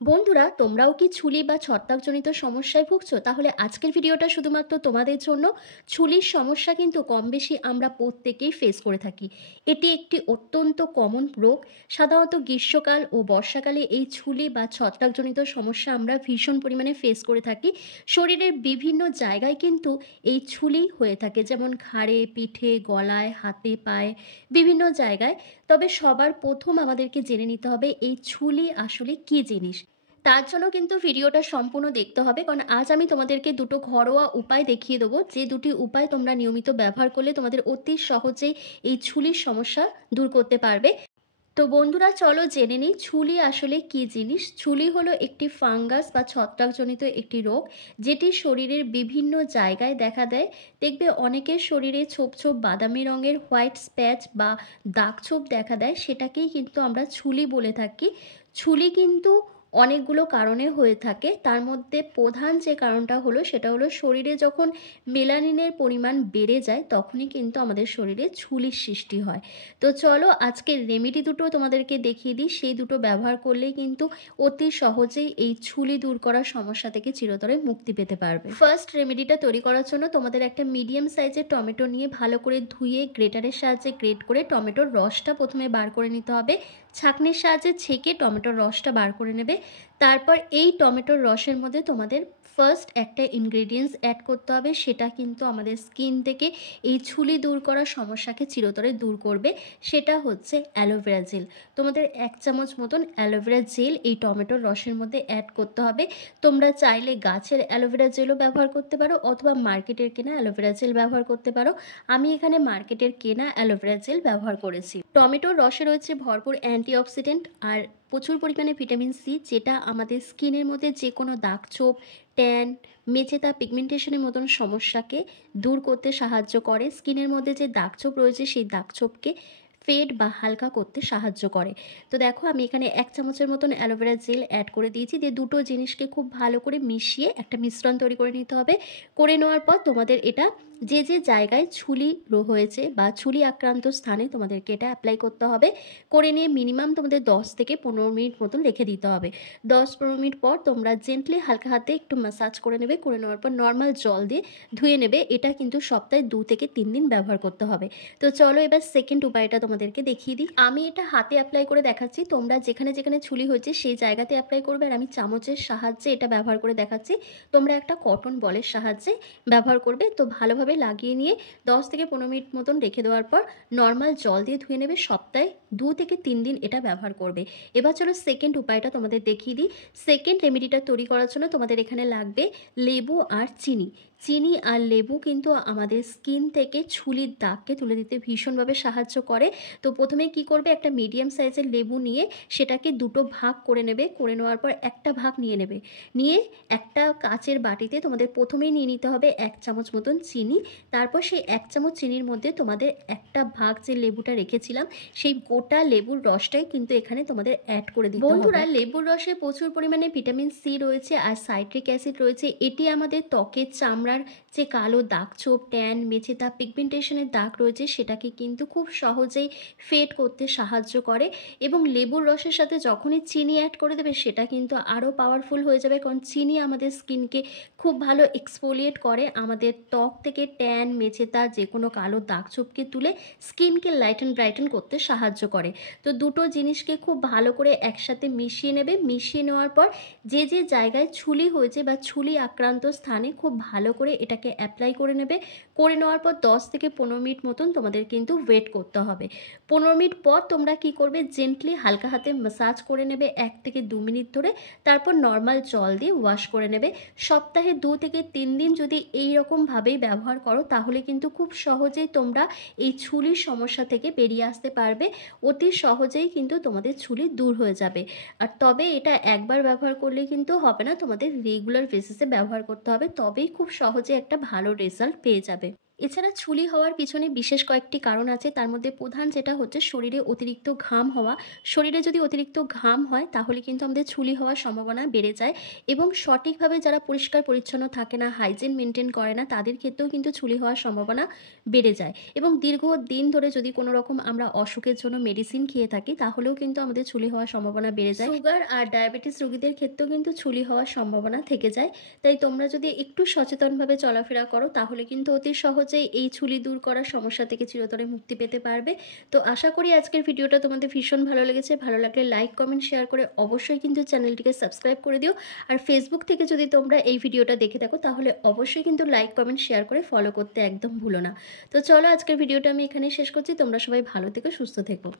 বন্ধুরা, তোমরাও কি ছুলি বা ছত্রাকজনিত সমস্যায় ভুগছো? তাহলে আজকের ভিডিওটা শুধুমাত্র তোমাদের জন্য। ছুলির সমস্যা কিন্তু কম বেশি আমরা প্রত্যেকেই ফেস করে থাকি। এটি একটি অত্যন্ত কমন রোগ। সাধারণত গ্রীষ্মকাল ও বর্ষাকালে এই ছুলি বা ছত্রাকজনিত সমস্যা আমরা ভীষণ পরিমাণে ফেস করে থাকি। শরীরের বিভিন্ন জায়গায় কিন্তু এই ছুলি হয়ে থাকে, যেমন ঘাড়ে, পিঠে, গলায়, হাতে, পায়ে, বিভিন্ন জায়গায়। তবে সবার প্রথম আমাদেরকে জেনে নিতে হবে এই ছুলি আসলে কী জিনিস। তার জন্য কিন্তু ভিডিওটা সম্পূর্ণ দেখতে হবে, কারণ আজ আমি তোমাদেরকে দুটো ঘরোয়া উপায় দেখিয়ে দেবো, যে দুটি উপায় তোমরা নিয়মিত ব্যবহার করলে তোমাদের অতি সহজেই এই ছুলির সমস্যা দূর করতে পারবে। তো বন্ধুরা, চলো জেনে নিই ছুলি আসলে কী জিনিস। ছুলি হলো একটি ফাঙ্গাস বা ছত্রাকজনিত একটি রোগ, যেটি শরীরের বিভিন্ন জায়গায় দেখা দেয়। দেখবে অনেকের শরীরে ছোপ ছোপ বাদামি রঙের হোয়াইট স্প্যাচ বা দাগ ছোপ দেখা দেয়, সেটাকেই কিন্তু আমরা ছুলি বলে থাকি। ছুলি কিন্তু অনেকগুলো কারণে হয়ে থাকে, তার মধ্যে প্রধান যে কারণটা হলো সেটা হলো শরীরে যখন মেলানিনের পরিমাণ বেড়ে যায় তখনই কিন্তু আমাদের শরীরে ছুলির সৃষ্টি হয়। তো চলো আজকের রেমেডি দুটো তোমাদেরকে দেখিয়ে দিই, সেই দুটো ব্যবহার করলেই কিন্তু অতি সহজেই এই ছুলি দূর করার সমস্যা থেকে চিরতরে মুক্তি পেতে পারবে। ফার্স্ট রেমেডিটা তৈরি করার জন্য তোমাদের একটা মিডিয়াম সাইজের টমেটো নিয়ে ভালো করে ধুয়ে গ্রেটারের সাহায্যে গ্রেট করে টমেটোর রসটা প্রথমে বার করে নিতে হবে। ছাঁকনির সাহায্যে ছেঁকে টমেটোর রসটা বার করে নেবে। তারপর এই টমেটোর রসের মধ্যে তোমাদের ফার্স্ট একটা ইনগ্রেডিয়েন্টস অ্যাড করতে হবে, সেটা কিন্তু আমাদের স্কিন থেকে এই ছুলি দূর করার সমস্যাকে চিরতরে দূর করবে। সেটা হচ্ছে অ্যালোভেরা জেল। তোমাদের 1 চামচ মতন অ্যালোভেরা জেল এই টমেটোর রসের মধ্যে অ্যাড করতে হবে। তোমরা চাইলে গাছের অ্যালোভেরা জেলও ব্যবহার করতে পারো অথবা মার্কেটের কেনা অ্যালোভেরা জেল ব্যবহার করতে পারো। আমি এখানে মার্কেটের কেনা অ্যালোভেরা জেল ব্যবহার করেছি। টমেটোর রসে রয়েছে ভরপুর অ্যান্টিঅক্সিডেন্ট আর প্রচুর পরিমাণে ভিটামিন সি, যেটা আমাদের স্কিনের মধ্যে যে কোনো দাগ ছোপ, ট্যান, মেচেতা, পিগমেন্টেশনের মতন সমস্যাকে দূর করতে সাহায্য করে। স্কিনের মধ্যে যে দাগছোপ রয়েছে সেই দাগছোপকে ফেড বা হালকা করতে সাহায্য করে। তো দেখো আমি এখানে 1 চামচের মতন অ্যালোভেরা জেল অ্যাড করে দিয়েছি, দিয়ে দুটো জিনিসকে খুব ভালো করে মিশিয়ে একটা মিশ্রণ তৈরি করে নিতে হবে। করে নেওয়ার পর তোমাদের এটা যে যে জায়গায় ছুলি হয়েছে বা ছুলি আক্রান্ত স্থানে তোমাদেরকে এটা অ্যাপ্লাই করতে হবে। করে নিয়ে মিনিমাম তোমাদের 10 থেকে 15 মিনিট মতন রেখে দিতে হবে। 10-15 মিনিট পর তোমরা জেন্টলি হালকা হাতে একটু ম্যাসাজ করে নেবে। করে নেওয়ার পর নর্মাল জল দিয়ে ধুয়ে নেবে। এটা কিন্তু সপ্তাহে 2 থেকে 3 দিন ব্যবহার করতে হবে। তো চলো এবার সেকেন্ড উপায়টা তোমাদেরকে দেখিয়ে দিই। আমি এটা হাতে অ্যাপ্লাই করে দেখাচ্ছি, তোমরা যেখানে যেখানে ছুলি হয়েছে সেই জায়গাতে অ্যাপ্লাই করবে। আর আমি চামচের সাহায্যে এটা ব্যবহার করে দেখাচ্ছি, তোমরা একটা কটন বলের সাহায্যে ব্যবহার করবে। তো ভালোভাবে লাগিয়ে নিয়ে 10 থেকে 15 মিনিট মতন রেখে দেওয়ার পর নর্মাল জল দিয়ে ধুয়ে নেবে। সপ্তাহে 2 থেকে 3 দিন এটা ব্যবহার করবে। এবার চলো সেকেন্ড উপায়টা তোমাদের দেখিয়ে দিই। সেকেন্ড রেমেডিটা তৈরি করার জন্য তোমাদের এখানে লাগবে লেবু আর চিনি। চিনি আর লেবু কিন্তু আমাদের স্কিন থেকে ছুলির দাগকে তুলে দিতে ভীষণভাবে সাহায্য করে। তো প্রথমে কি করবে, একটা মিডিয়াম সাইজের লেবু নিয়ে সেটাকে দুটো ভাগ করে নেবে। করে নেওয়ার পর একটা ভাগ নিয়ে নেবে। নিয়ে একটা কাচের বাটিতে তোমাদের প্রথমেই নিয়ে নিতে হবে 1 চামচ মতন চিনি। তারপর সেই 1 চামচ চিনির মধ্যে তোমাদের একটা ভাগ যে লেবুটা রেখেছিলাম সেই গোটা লেবুর রসটাই কিন্তু এখানে তোমাদের অ্যাড করে দিতে হবে। বন্ধুরা, লেবুর রসে প্রচুর পরিমাণে ভিটামিন সি রয়েছে আর সাইট্রিক অ্যাসিড রয়েছে। এটি আমাদের ত্বকের চামড়ার যে কালো দাগছোপ, ট্যান, মেচেতা, পিগমেন্টেশনের দাগ রয়েছে সেটাকে কিন্তু খুব সহজেই ফেড করতে সাহায্য করে। এবং লেবুর রসের সাথে যখনই চিনি অ্যাড করে দেবে সেটা কিন্তু আরও পাওয়ারফুল হয়ে যাবে, কারণ চিনি আমাদের স্কিনকে খুব ভালো এক্সফোলিয়েট করে, আমাদের ত্বক থেকে ট্যান, মেচেতা, যে কোনো কালো দাগছোপকে তুলে স্কিনকে লাইটেন ব্রাইটেন করতে সাহায্য করে। তো দুটো জিনিসকে খুব ভালো করে একসাথে মিশিয়ে নেবে। মিশিয়ে নেওয়ার পর যে যে জায়গায় ছুলি হয়েছে বা ছুলি আক্রান্ত স্থানে খুব ভালো করে এটাকে অ্যাপ্লাই করে নেবে। করে নেওয়ার পর 10 থেকে 15 মিনিট মতন তোমাদের কিন্তু ওয়েট করতে হবে। 15 মিনিট পর তোমরা কি করবে, জেন্টলি হালকা হাতে ম্যাসাজ করে নেবে 1 থেকে 2 মিনিট ধরে। তারপর নর্মাল জল দিয়ে ওয়াশ করে নেবে। সপ্তাহে 2 থেকে 3 দিন যদি এই রকমভাবেই ব্যবহার করো তাহলে কিন্তু খুব সহজেই তোমরা এই ছুলির সমস্যা থেকে বেরিয়ে আসতে পারবে। অতি সহজেই কিন্তু তোমাদের ছুলি দূর হয়ে যাবে। আর তবে এটা একবার ব্যবহার করলে কিন্তু হবে না, তোমাদের রেগুলার বেসিসে ব্যবহার করতে হবে, তবেই খুব সহজে একটা ভালো রেজাল্ট পেয়ে যাবে। এছাড়া ছুলি হওয়ার পিছনে বিশেষ কয়েকটি কারণ আছে, তার মধ্যে প্রধান যেটা হচ্ছে শরীরে অতিরিক্ত ঘাম হওয়া। শরীরে যদি অতিরিক্ত ঘাম হয় তাহলে কিন্তু আমাদের ছুলি হওয়ার সম্ভাবনা বেড়ে যায় এবং সঠিকভাবে যারা পরিষ্কার পরিচ্ছন্ন থাকে না, হাইজিন মেনটেন করে না, তাদের ক্ষেত্রেও কিন্তু ছুলি হওয়ার সম্ভাবনা বেড়ে যায় এবং দীর্ঘদিন ধরে যদি কোনো রকম আমরা অসুখের জন্য মেডিসিন খেয়ে থাকি তাহলেও কিন্তু আমাদের ছুলি হওয়ার সম্ভাবনা বেড়ে যায়। সুগার আর ডায়াবেটিস রোগীদের ক্ষেত্রেও কিন্তু ছুলি হওয়ার সম্ভাবনা থেকে যায়। তাই তোমরা যদি একটু সচেতনভাবে চলাফেরা করো তাহলে কিন্তু অতি সহজেই এই ছুলি দূর করার সমস্যা থেকে চিরতরে মুক্তি পেতে পারবে। তো আশা করি আজকের ভিডিওটা তোমাদের ভীষণ ভালো লেগেছে। ভালো লাগলে লাইক, কমেন্ট, শেয়ার করে অবশ্যই কিন্তু চ্যানেলটিকে সাবস্ক্রাইব করে দিও। আর ফেসবুক থেকে যদি তোমরা এই ভিডিওটা দেখে থাকো তাহলে অবশ্যই কিন্তু লাইক, কমেন্ট, শেয়ার করে ফলো করতে একদম ভুলো না। তো চলো আজকের ভিডিওটা আমি এখানেই শেষ করছি। তোমরা সবাই ভালো থেকো, সুস্থ থেকো।